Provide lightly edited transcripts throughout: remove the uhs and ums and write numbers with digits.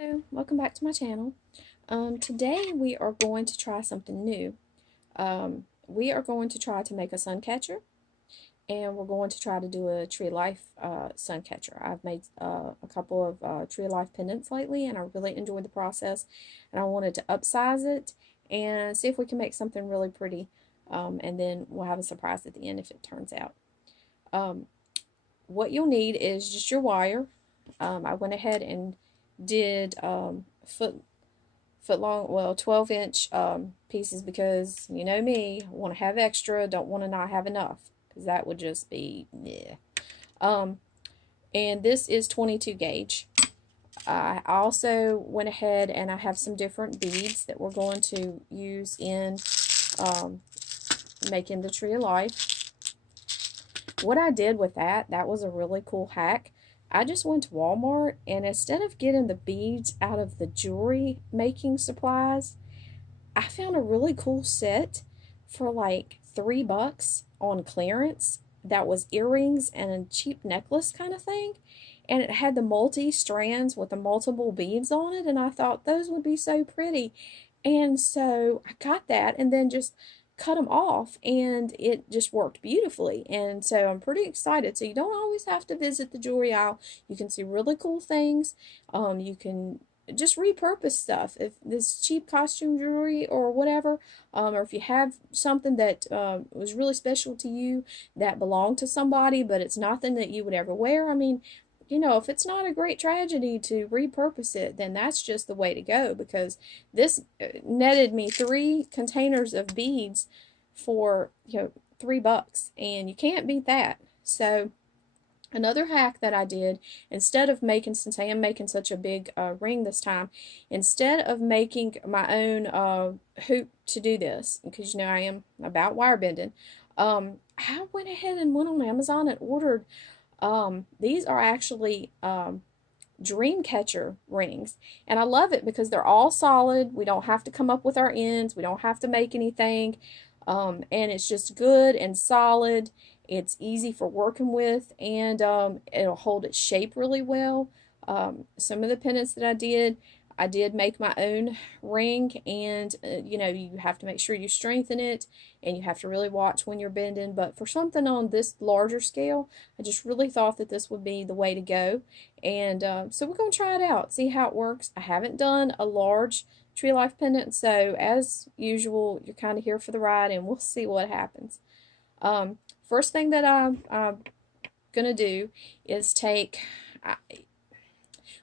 Hello, welcome back to my channel. Today we are going to try something new. We are going to try to make a sun catcher, and we're going to try to do a Tree of Life sun catcher. I've made a couple of Tree of Life pendants lately, and I really enjoyed the process, and I wanted to upsize it and see if we can make something really pretty, and then we'll have a surprise at the end if it turns out. What you'll need is just your wire. I went ahead and did foot long, well, 12-inch pieces, because you know me, want to have extra, don't want to not have enough, because that would just be yeah. And this is 22 gauge. I also went ahead and I have some different beads that we're going to use in making the Tree of Life. What I did with that was a really cool hack. I just went to Walmart, and instead of getting the beads out of the jewelry making supplies, I found a really cool set for like $3 on clearance that was earrings and a cheap necklace kind of thing. And it had the multi-strands with the multiple beads on it, and I thought those would be so pretty. And so I got that and then just cut them off, and it just worked beautifully. And so I'm pretty excited. So you don't always have to visit the jewelry aisle. You can see really cool things. You can just repurpose stuff. If this cheap costume jewelry or whatever, or if you have something that was really special to you that belonged to somebody, but it's nothing that you would ever wear. I mean, you know, if it's not a great tragedy to repurpose it, then that's just the way to go, because this netted me 3 containers of beads for, $3, and you can't beat that. So another hack that I did, instead of making, since I am making such a big ring this time, instead of making my own hoop to do this, because I am about wire bending, I went ahead and went on Amazon and ordered, these are actually dream catcher rings, and I love it because they're all solid. We don't have to come up with our ends, we don't have to make anything, and it's just good and solid. It's easy for working with, and it'll hold its shape really well. Some of the pendants that I did make my own ring, and you have to make sure you strengthen it, and you have to really watch when you're bending. But for something on this larger scale, I just really thought that this would be the way to go. And so we're going to try it out, see how it works. I haven't done a large Tree of Life pendant, so as usual, you're kind of here for the ride, and we'll see what happens. First thing that I'm going to do is take...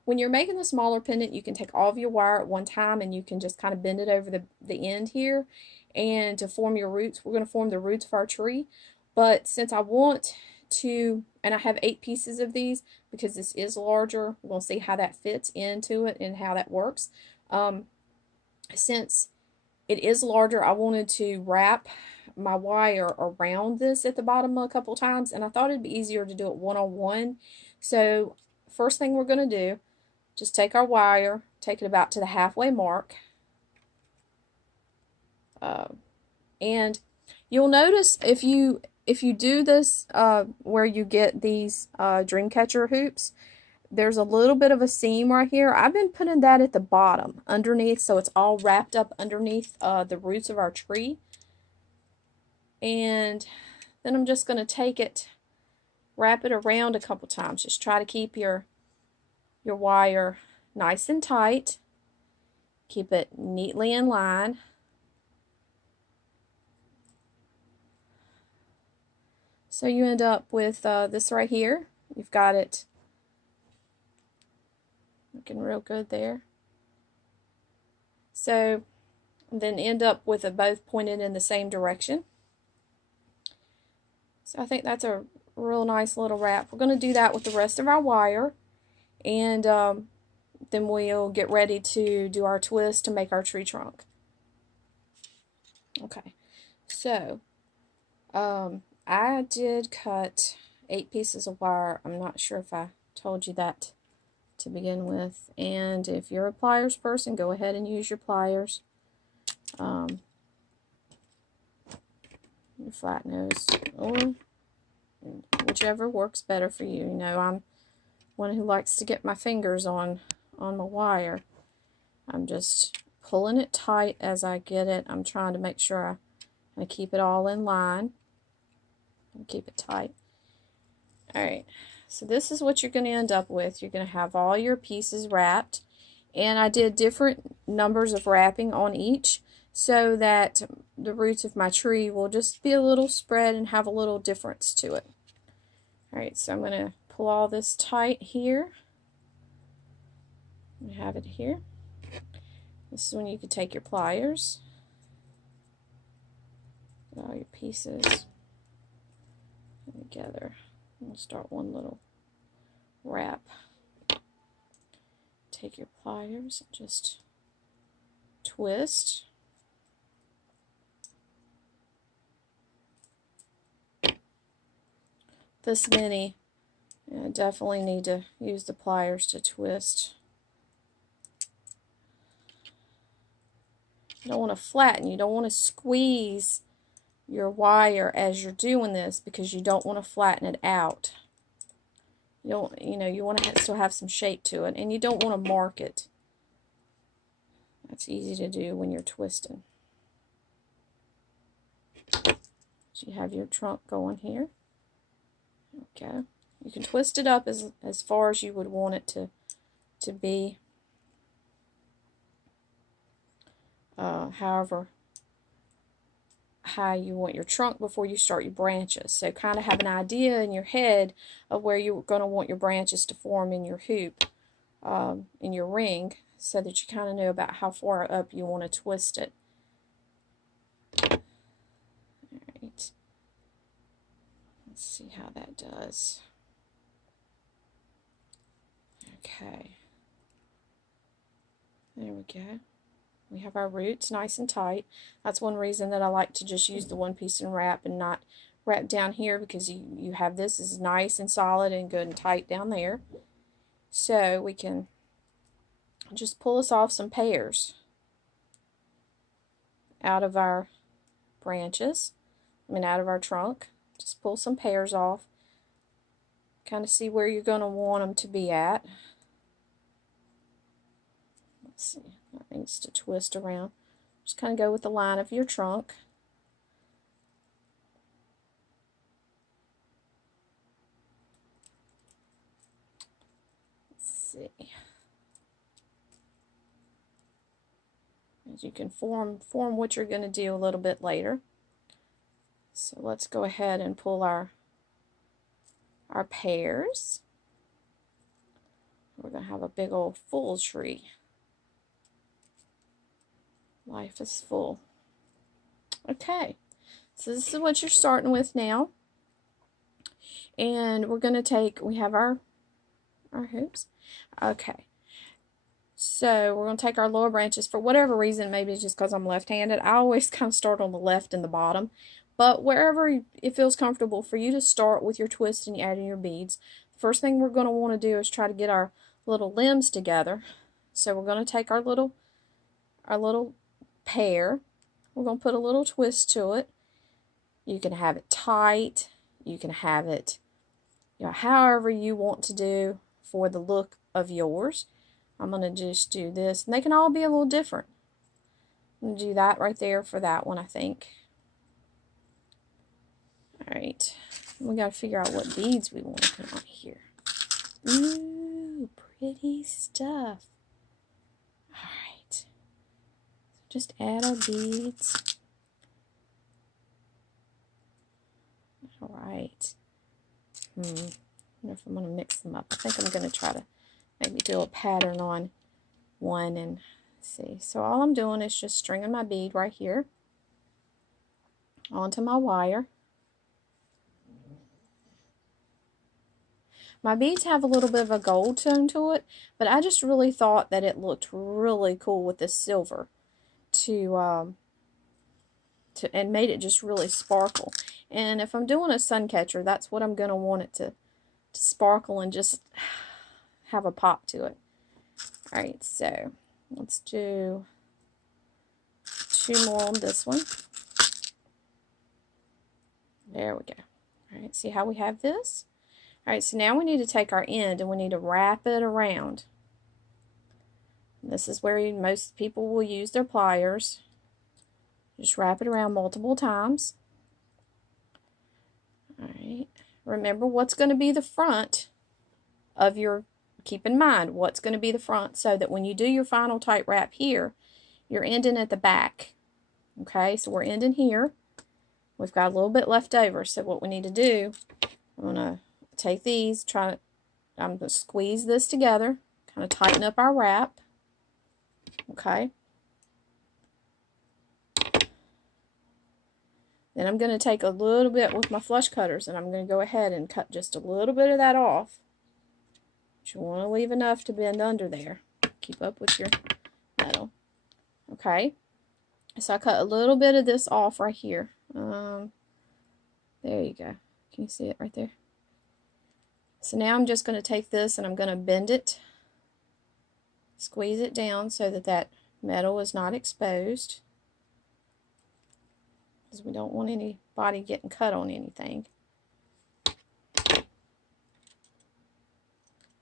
when you're making the smaller pendant, you can take all of your wire at one time, and you can just kind of bend it over the end here. And to form your roots, we're going to form the roots of our tree. But since I want to, and I have 8 pieces of these, because this is larger, we'll see how that fits into it and how that works. Since it is larger, I wanted to wrap my wire around this at the bottom a couple times, and I thought it'd be easier to do it one-on-one. So first thing we're going to do, just take our wire, take it about to the halfway mark, and you'll notice if you do this where you get these Dreamcatcher hoops, there's a little bit of a seam right here. I've been putting that at the bottom underneath, so it's all wrapped up underneath the roots of our tree. And then I'm just going to take it, wrap it around a couple times. Just try to keep your wire nice and tight. Keep it neatly in line. So you end up with this right here. You've got it looking real good there. So then end up with it both pointed in the same direction. So I think that's a real nice little wrap. We're going to do that with the rest of our wire, and then we'll get ready to do our twist to make our tree trunk. Okay, so I did cut 8 pieces of wire. I'm not sure if I told you that to begin with, and if you're a pliers person, go ahead and use your pliers. Your flat nose, or whichever works better for you. I'm one who likes to get my fingers on on my wire. I'm just pulling it tight as I get it. I'm trying to make sure I keep it all in line and keep it tight. Alright, so this is what you're going to end up with. You're going to have all your pieces wrapped, and I did different numbers of wrapping on each so that the roots of my tree will just be a little spread and have a little difference to it. Alright, so I'm going to pull all this tight here. I have it here. This is when you can take your pliers, get all your pieces together. We'll start one little wrap. Take your pliers and just twist. This many, I definitely need to use the pliers to twist. You don't want to flatten, you don't want to squeeze your wire as you're doing this because you don't want to flatten it out. You don't, you want to still have some shape to it, and you don't want to mark it. That's easy to do when you're twisting. So you have your trunk going here. Okay. You can twist it up as far as you would want it to be. However high you want your trunk before you start your branches. So kind of have an idea in your head of where you're going to want your branches to form in your hoop, in your ring, so that you kind of know about how far up you want to twist it. Alright. Let's see how that does. Okay. There we go. We have our roots nice and tight. That's one reason that I like to just use the one piece and wrap and not wrap down here, because you have this is nice and solid and good and tight down there. So we can just pull us off some pairs out of our branches, out of our trunk. Just pull some pairs off. Kind of see where you're going to want them to be at. Let's see. That needs to twist around. Just kind of go with the line of your trunk. Let's see. As you can form what you're going to do a little bit later. So let's go ahead and pull our pairs. We're going to have a big old full tree. Life is full. Okay, so this is what you're starting with now. And we're going to take, we have our hoops. Okay, so we're going to take our lower branches. For whatever reason, maybe it's just because I'm left-handed, I always kind of start on the left and the bottom. But wherever it feels comfortable for you to start with your twist and you add in your beads. The first thing we're going to want to do is try to get our little limbs together. So we're going to take our little pair. We're going to put a little twist to it. You can have it tight. You can have it, however you want to do for the look of yours. I'm going to just do this. And they can all be a little different. I'm going to do that right there for that one, I think. Alright. We got to figure out what beads we want to put on here. Ooh, pretty stuff. Alright. Just add our beads. Alright. I don't know if I'm going to mix them up. I think I'm going to try to maybe do a pattern on one and see. So all I'm doing is just stringing my bead right here onto my wire. My beads have a little bit of a gold tone to it, but I just really thought that it looked really cool with this silver and made it just really sparkle. And if I'm doing a sun catcher, that's what I'm going to want it to sparkle and just have a pop to it. Alright, so let's do 2 more on this one. There we go. Alright, see how we have this? Alright, so now we need to take our end and we need to wrap it around. This is where most people will use their pliers. Just wrap it around multiple times. All right. Remember what's going to be the front of your, keep in mind what's going to be the front so that when you do your final tight wrap here, you're ending at the back. Okay, so we're ending here. We've got a little bit left over, so what we need to do, I'm going to take these, I'm going to squeeze this together, kind of tighten up our wrap. Okay. Then I'm going to take a little bit with my flush cutters, and I'm going to go ahead and cut just a little bit of that off. But you want to leave enough to bend under there. Keep up with your metal. Okay. So I cut a little bit of this off right here. There you go. Can you see it right there? So now I'm just going to take this and I'm going to bend it, squeeze it down so that that metal is not exposed, because we don't want anybody getting cut on anything.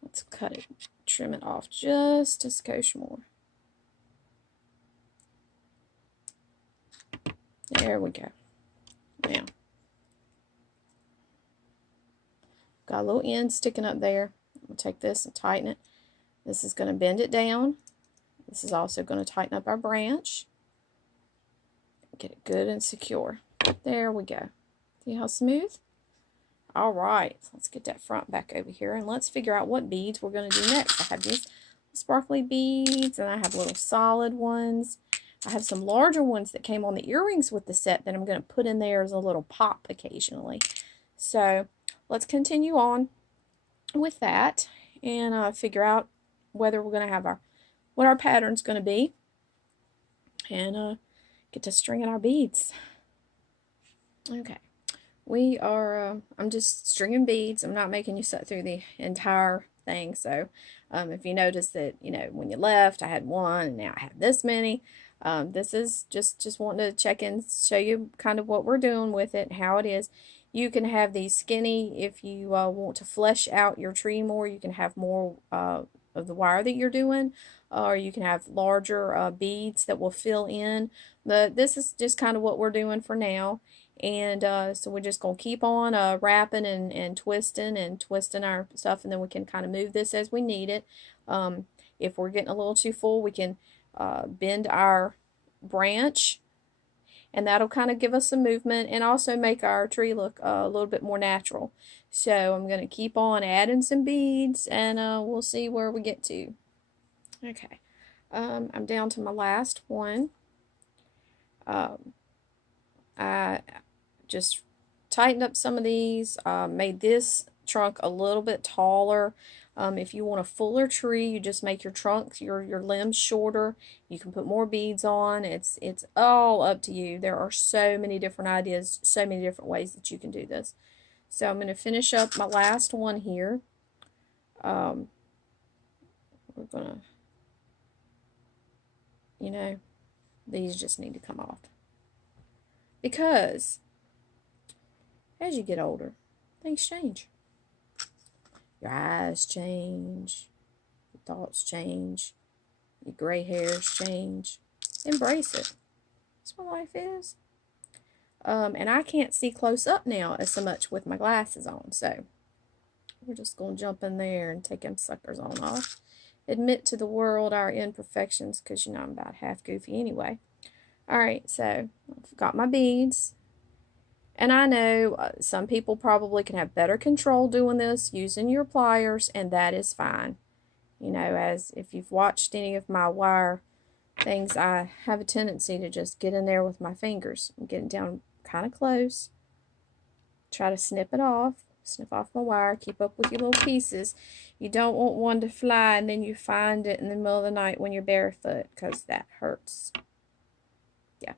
Let's cut it, trim it off just a skosh more. There we go. Now, got a little end sticking up there. I'm going to take this and tighten it. This is going to bend it down. This is also going to tighten up our branch. Get it good and secure. There we go. See how smooth? All right, let's get that front back over here and let's figure out what beads we're going to do next. I have these sparkly beads and I have little solid ones. I have some larger ones that came on the earrings with the set that I'm going to put in there as a little pop occasionally. So let's continue on with that and figure out whether we're going to have what our pattern's going to be, and get to stringing our beads. Okay, we are, I'm just stringing beads. I'm not making you sit through the entire thing. So if you notice that, you know, when you left, I had one and now I have this many. This is just wanting to check in, show you kind of what we're doing with it, how it is. You can have these skinny if you want to flesh out your tree more. You can have more of the wire that you're doing, or you can have larger beads that will fill in. But this is just kind of what we're doing for now. And so we're just going to keep on wrapping and twisting our stuff, and then we can kind of move this as we need it. If we're getting a little too full, we can bend our branch, and that'll kind of give us some movement and also make our tree look a little bit more natural. So I'm going to keep on adding some beads, and we'll see where we get to. Okay, I'm down to my last one. I just tightened up some of these, made this trunk a little bit taller. If you want a fuller tree, you just make your trunks, your limbs shorter. You can put more beads on. It's all up to you. There are so many different ideas, so many different ways that you can do this. So I'm going to finish up my last one here. We're going to, you know, these just need to come off. Because as you get older, things change. Your eyes change, your thoughts change, your gray hairs change. Embrace it. That's what life is. And I can't see close up now as so much with my glasses on, so we're just going to jump in there and take them suckers on off. Admit to the world our imperfections, because, you know, I'm about half goofy anyway. Alright, so I've got my beads. And I know some people probably can have better control doing this using your pliers, and that is fine. You know, as if you've watched any of my wire things, I have a tendency to just get in there with my fingers and get it down kind of close. Try to snip off my wire, keep up with your little pieces. You don't want one to fly and then you find it in the middle of the night when you're barefoot, because that hurts. Yeah.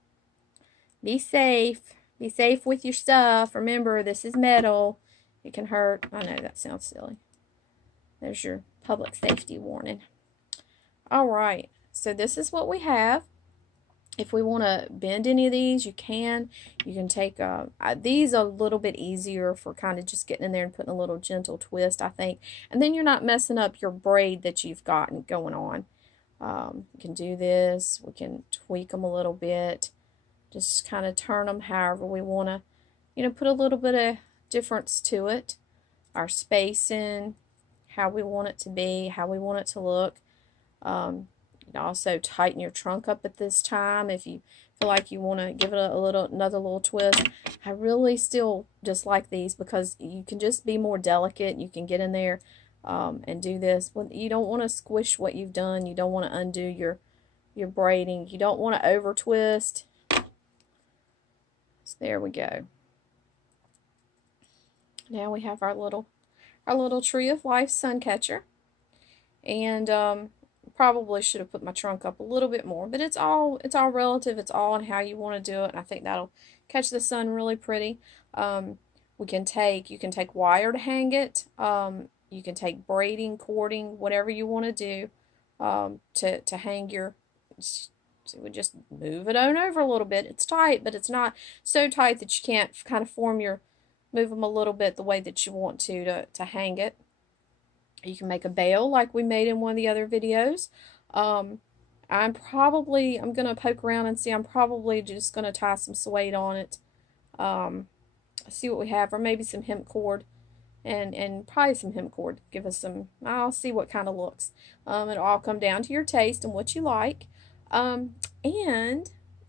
Be safe. Be safe with your stuff. Remember, this is metal. It can hurt. I know that sounds silly. There's your public safety warning. Alright, so this is what we have. If we want to bend any of these, you can. You can take, these are a little bit easier for kind of just getting in there and putting a little gentle twist, I think. And then you're not messing up your braid that you've got going on. You can do this. We can tweak them a little bit. Just kind of turn them however we want to, put a little bit of difference to it. Our spacing, how we want it to be, how we want it to look. You can also tighten your trunk up at this time if you feel like you want to give it another little twist. I really still just like these because you can just be more delicate. You can get in there and do this. You don't want to squish what you've done. You don't want to undo your braiding. You don't want to over twist. So there we go. Now we have our little Tree of Life sun catcher. And probably should have put my trunk up a little bit more, but it's all relative. It's all on how you want to do it, and I think that'll catch the sun really pretty. You can take wire to hang it. You can take braiding, cording, whatever you want to do to hang your. So we just move it on over a little bit. It's tight, but it's not so tight that you can't kind of move them a little bit the way that you want to hang it. You can make a bail like we made in one of the other videos. I'm going to poke around and see. I'm probably just going to tie some suede on it. See what we have, or maybe some hemp cord. And probably some hemp cord. Give us some, I'll see what kind of looks. It'll all come down to your taste and what you like. And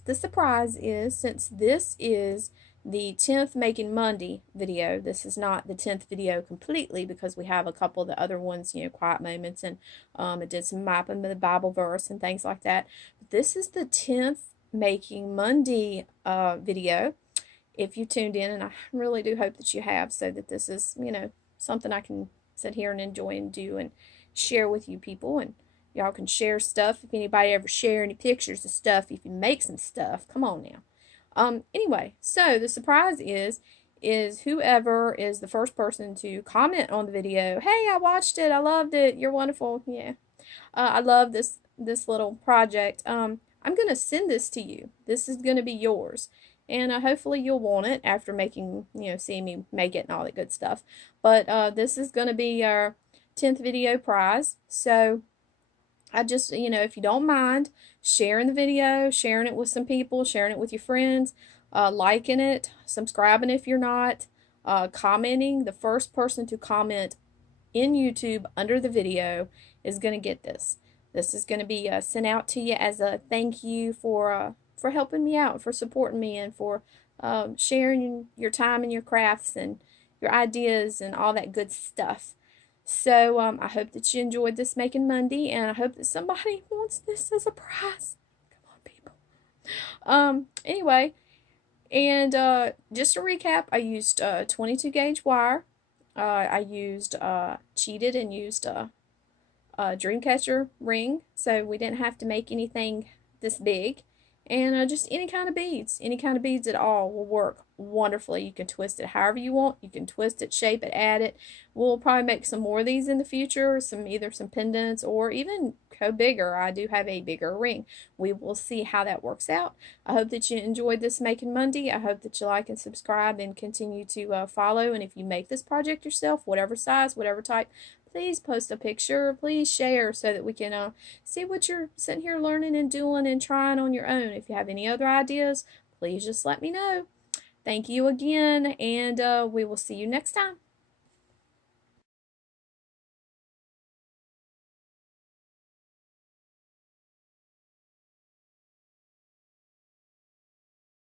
the surprise is, since this is the 10th Making Monday video, this is not the 10th video completely because we have a couple of the other ones, quiet moments, and it did some mapping of the Bible verse and things like that. But this is the 10th Making Monday video. If you tuned in, and I really do hope that you have, so that this is, something I can sit here and enjoy and do and share with you people, and y'all can share stuff. If anybody ever share any pictures of stuff, if you make some stuff, come on now. Anyway, so the surprise is whoever is the first person to comment on the video, hey, I watched it, I loved it, you're wonderful, yeah, I love this little project, I'm going to send this to you. This is going to be yours. And hopefully you'll want it after seeing me make it and all that good stuff. But this is going to be our 10th video prize. So I just, if you don't mind sharing the video, sharing it with some people, sharing it with your friends, liking it, subscribing if you're not, commenting. The first person to comment in YouTube under the video is going to get this. This is going to be sent out to you as a thank you for helping me out, for supporting me, and for sharing your time and your crafts and your ideas and all that good stuff. So I hope that you enjoyed this Making Monday, and I hope that somebody wants this as a prize. Come on, people. Anyway, and just to recap, I used 22 gauge wire. I used cheated and used a Dreamcatcher ring, so we didn't have to make anything this big. And just any kind of beads at all will work wonderfully. You can twist it however you want. You can twist it, shape it, add it. We'll probably make some more of these in the future, either some pendants or even go bigger. I do have a bigger ring. We will see how that works out. I hope that you enjoyed this Making Monday. I hope that you like and subscribe and continue to follow. And if you make this project yourself, whatever size, whatever type, please post a picture, please share, so that we can see what you're sitting here learning and doing and trying on your own. If you have any other ideas, please just let me know. Thank you again, and we will see you next time.